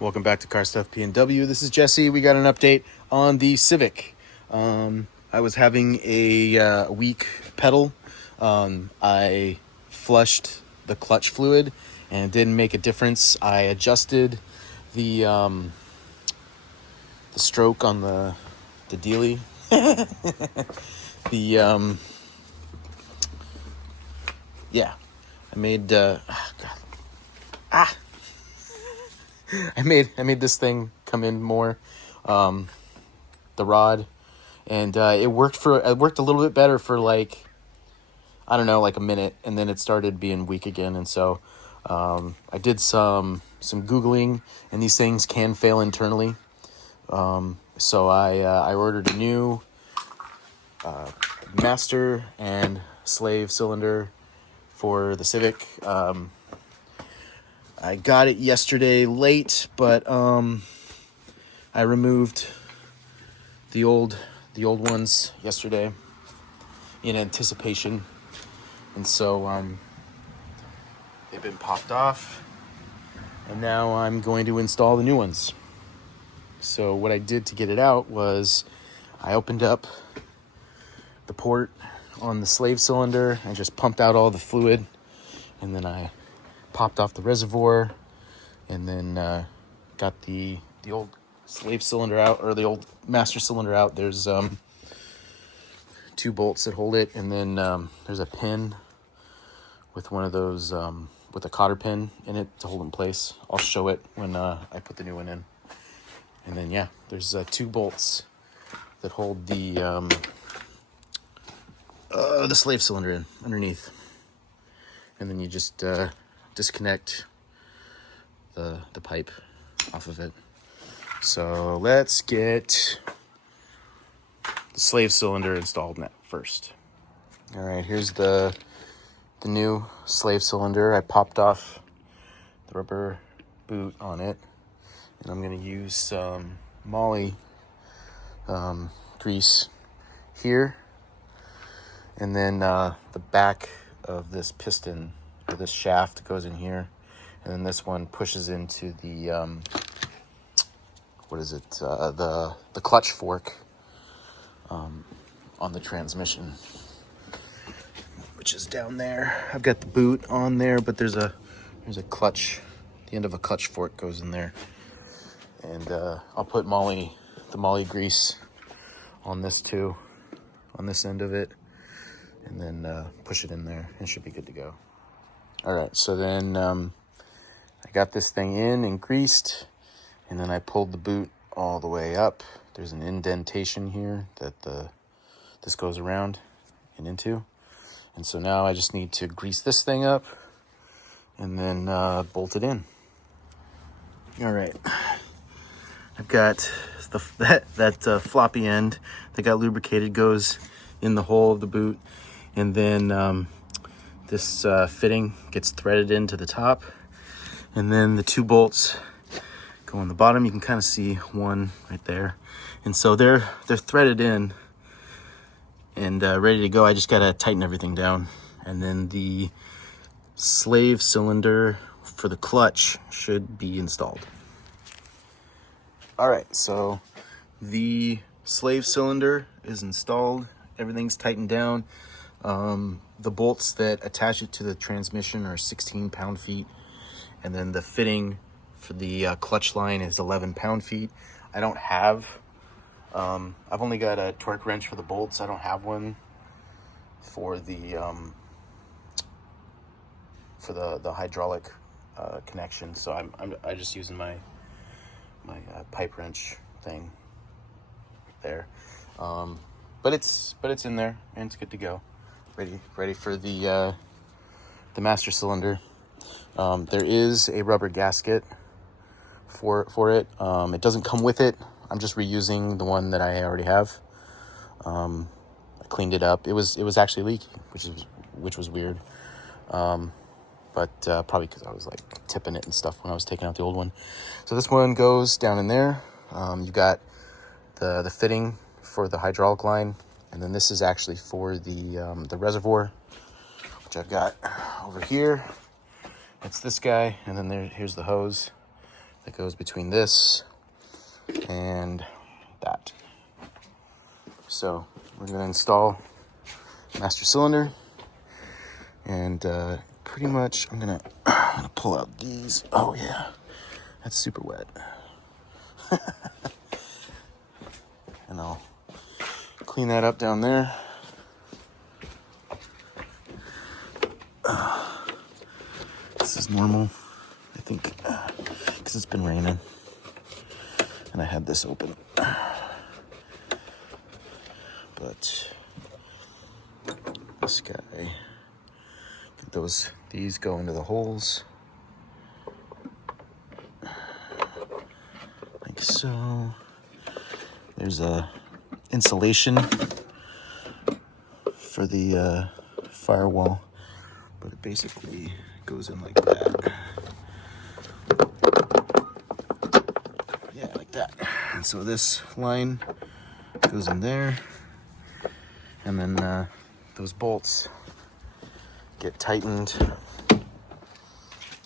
Welcome back to Car Stuff P&W. This is Jesse. We got an update on the Civic. I was having a weak pedal. I flushed the clutch fluid and it didn't make a difference. I adjusted the stroke on the dealie. Yeah, I made I made this thing come in more, the rod, and it worked a little bit better for like, I don't know, like a minute, and then it started being weak again. And so I did some Googling, and these things can fail internally. So I ordered a new master and slave cylinder for the Civic. I got it yesterday late, but I removed the old ones yesterday in anticipation, and so they've been popped off, and now I'm going to install the new ones. So what I did to get it out was I opened up the port on the slave cylinder and just pumped out all the fluid, and then I popped off the reservoir, and then got the old slave cylinder out, or the old master cylinder out. There's 2 bolts that hold it, and then there's a pin with one of those with a cotter pin in it to hold it in place. I'll show it when I put the new one in. And then yeah, there's 2 bolts that hold the slave cylinder in underneath, and then you just disconnect the pipe off of it. So let's get the slave cylinder installed first. All right, here's the new slave cylinder. I popped off the rubber boot on it, and I'm going to use some moly grease here, and then the back of this piston, or this shaft, goes in here, and then this one pushes into the the clutch fork on the transmission, which is down there. I've got the boot on there, but there's a clutch. The end of a clutch fork goes in there, and I'll put the moly grease on this too, on this end of it, and then push it in there, and it should be good to go. All right, so then I got this thing in and greased, and then I pulled the boot all the way up. There's an indentation here that this goes around and into, and so now I just need to grease this thing up and then bolt it in. All right, I've got that floppy end that got lubricated goes in the hole of the boot, and then this fitting gets threaded into the top, and then the 2 bolts go on the bottom. You can kind of see one right there, and so they're threaded in and ready to go. I just gotta tighten everything down, and then the slave cylinder for the clutch should be installed. All right, so the slave cylinder is installed. Everything's tightened down. The bolts that attach it to the transmission are 16 pound-feet, and then the fitting for the clutch line is 11 pound-feet. I don't have, I've only got a torque wrench for the bolts. I don't have one for the hydraulic connection, so I'm just using my pipe wrench thing there. But it's in there, and it's good to go. Ready for the master cylinder. There is a rubber gasket for it. It doesn't come with it. I'm just reusing the one that I already have. I cleaned it up. It was actually leaking, which was weird. But probably because I was like tipping it and stuff when I was taking out the old one. So this one goes down in there. You've got the fitting for the hydraulic line, and then this is actually for the reservoir, which I've got over here. It's this guy, and then here's the hose that goes between this and that. So we're gonna install master cylinder, and pretty much I'm gonna pull out these. Oh yeah, that's super wet. And I'll clean that up down there. This is normal, I think, because it's been raining and I had this open. But this guy, these go into the holes like so. There's a insulation for the firewall, but it basically goes in like that. Yeah, like that. And so this line goes in there, and then those bolts get tightened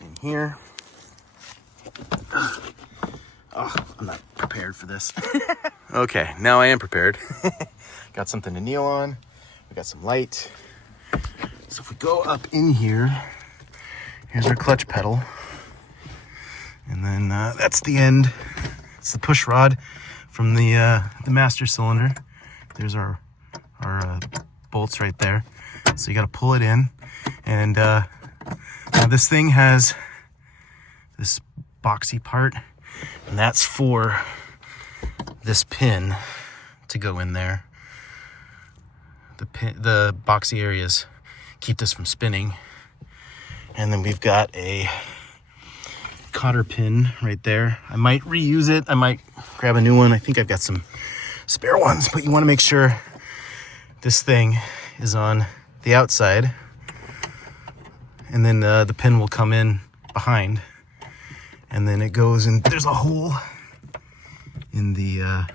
in here. Oh, I'm not prepared for this. Okay, now I am prepared. Got something to kneel on. We got some light. So if we go up in here, here's our clutch pedal. And then that's the end. It's the push rod from the master cylinder. There's our bolts right there. So you got to pull it in. And now this thing has this boxy part, and that's for this pin to go in there. The boxy areas keep this from spinning. And then we've got a cotter pin right there. I might reuse it. I might grab a new one. I think I've got some spare ones, but you want to make sure this thing is on the outside, and then the pin will come in behind, and then it goes in. There's a hole in the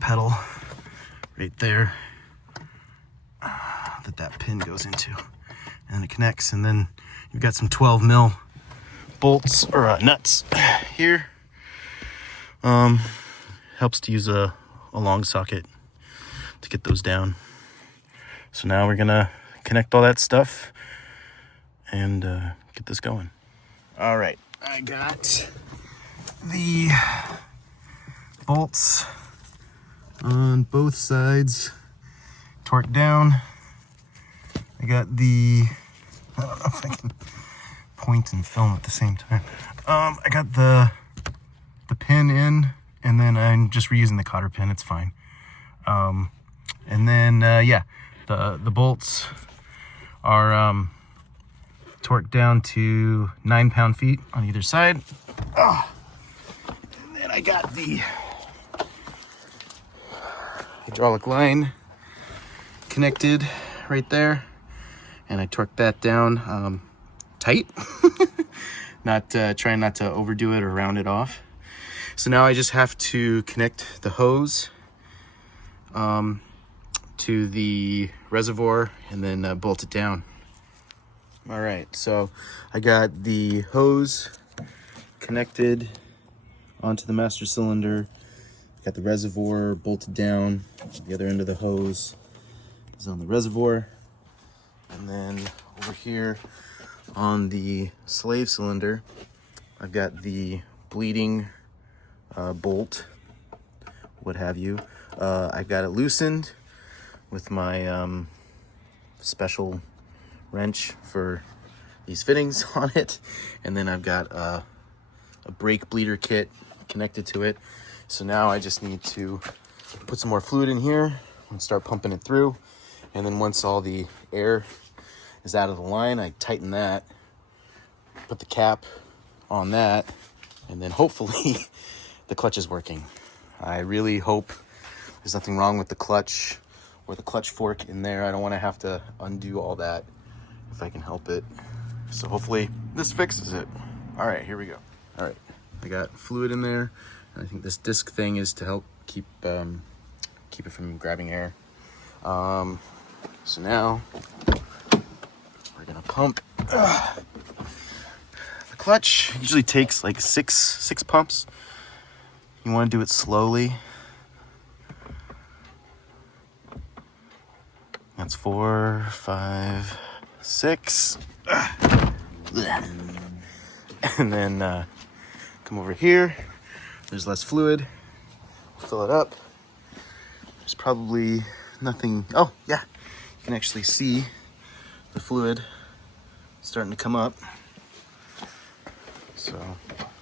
pedal right there that pin goes into, and it connects. And then you've got some 12 mil bolts or nuts here. Helps to use a long socket to get those down. So now we're gonna connect all that stuff and get this going. All right, I got the bolts on both sides torqued down. I got the, I don't know if I can point and film at the same time. I got the pin in, and then I'm just reusing the cotter pin. It's fine. And then yeah, the bolts are torqued down to 9 pound-feet on either side. And then I got the hydraulic line connected right there, and I torqued that down tight. Trying not to overdo it or round it off. So now I just have to connect the hose to the reservoir and then bolt it down. All right, so I got the hose connected onto the master cylinder. Got the reservoir bolted down. The other end of the hose is on the reservoir. And then over here on the slave cylinder, I've got the bleeding bolt, what have you. I've got it loosened with my special wrench for these fittings on it. And then I've got a brake bleeder kit connected to it. So now I just need to put some more fluid in here and start pumping it through. And then once all the air is out of the line, I tighten that, put the cap on that, and then hopefully the clutch is working. I really hope there's nothing wrong with the clutch or the clutch fork in there. I don't want to have to undo all that if I can help it. So hopefully this fixes it. All right, here we go. All right, I got fluid in there. I think this disc thing is to help keep it from grabbing air. So now we're gonna pump The clutch usually takes like six pumps. You want to do it slowly. That's 4, 5, 6. And then come over here. There's less fluid. Fill it up. There's probably nothing. Oh, yeah. You can actually see the fluid starting to come up. So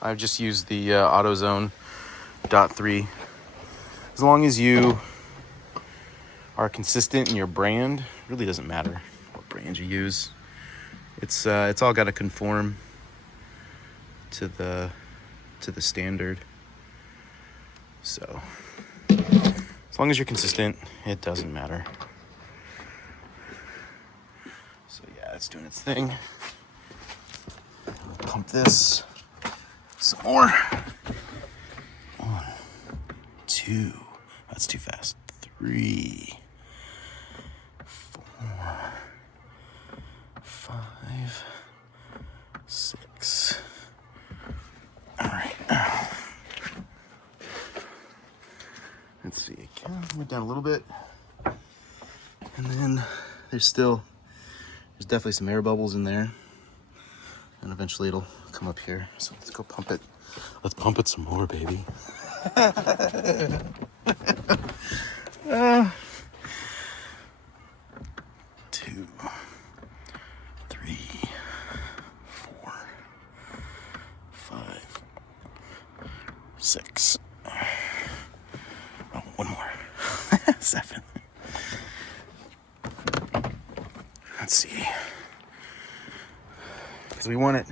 I've just used the AutoZone .3. As long as you are consistent in your brand, really doesn't matter what brand you use. It's all got to conform to the standard. So as long as you're consistent, it doesn't matter. So yeah, it's doing its thing. Pump this some more. 1, 2. That's too fast. 3, 4, 5, 6. All right. Let's see. Went down a little bit, and then there's definitely some air bubbles in there, and eventually it'll come up here. So let's go pump it. Let's pump it some more, baby. 2, 3, 4, 5, 6. Oh, one more. 7. Let's see. Because we want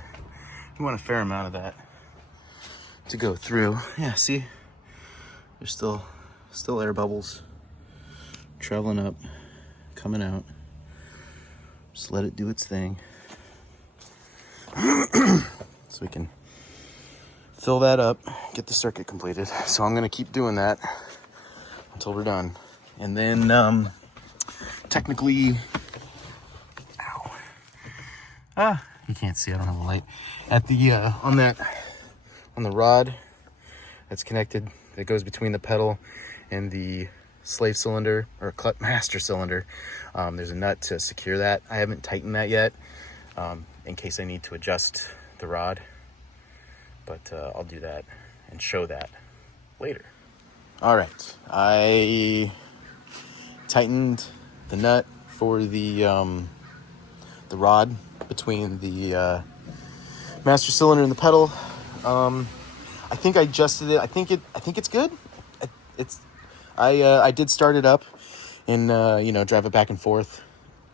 a fair amount of that to go through. Yeah, see? There's still air bubbles traveling up, coming out. Just let it do its thing. So we can fill that up, get the circuit completed. So I'm gonna keep doing that until we're done. And then technically, you can't see, I don't have a light. At the on the rod that's connected, that goes between the pedal and the slave cylinder or master cylinder, there's a nut to secure that. I haven't tightened that yet, in case I need to adjust the rod, but I'll do that and show that later. All right, I tightened the nut for the rod between the master cylinder and the pedal. I think I adjusted it. I think it's good. I did start it up and drive it back and forth,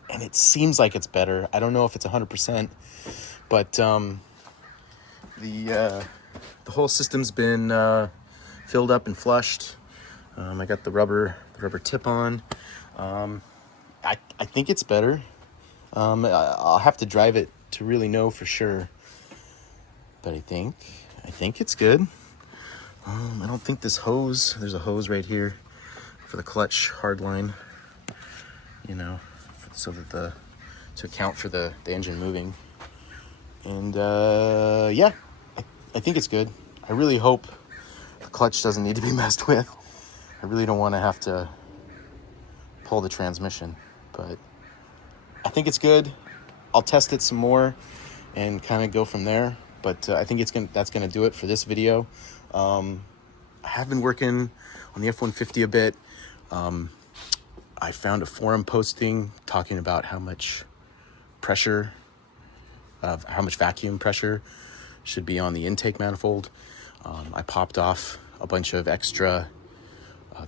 and it seems like it's better. I don't know if it's 100%, but the whole system's been filled up and flushed. I got the rubber tip on. I think it's better. I'll have to drive it to really know for sure, but I think it's good. I don't think there's a hose right here for the clutch hardline, so that to account for the engine moving. And yeah, I think it's good. I really hope the clutch doesn't need to be messed with. I really don't want to have to pull the transmission, but I think it's good. I'll test it some more and kind of go from there. But I think that's gonna do it for this video. I have been working on the F-150 a bit. I found a forum posting talking about how much vacuum pressure should be on the intake manifold. I popped off a bunch of extra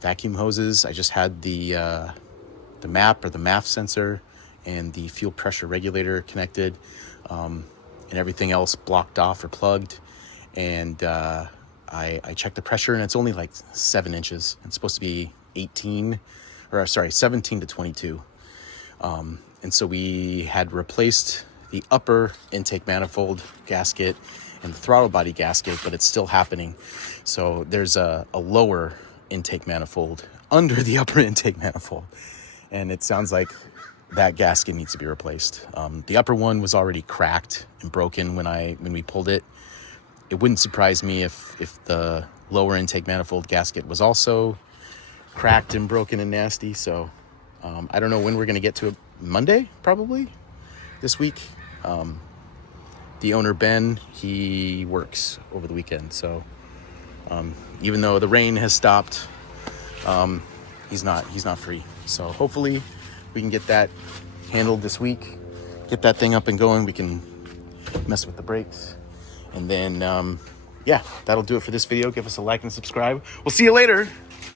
vacuum hoses. I just had the MAP or the MAF sensor and the fuel pressure regulator connected, and everything else blocked off or plugged. And I checked the pressure, and it's only like 7 inches. It's supposed to be 17 to 22. And so we had replaced the upper intake manifold gasket and the throttle body gasket, but it's still happening. So there's a lower intake manifold under the upper intake manifold. And it sounds like that gasket needs to be replaced. The upper one was already cracked and broken when we pulled it. It wouldn't surprise me if the lower intake manifold gasket was also cracked and broken and nasty. So I don't know when we're going to get to it. Monday, probably this week. The owner, Ben, he works over the weekend. So even though the rain has stopped, he's not free. So hopefully we can get that handled this week, get that thing up and going. We can mess with the brakes. And then, yeah, that'll do it for this video. Give us a like and subscribe. We'll see you later.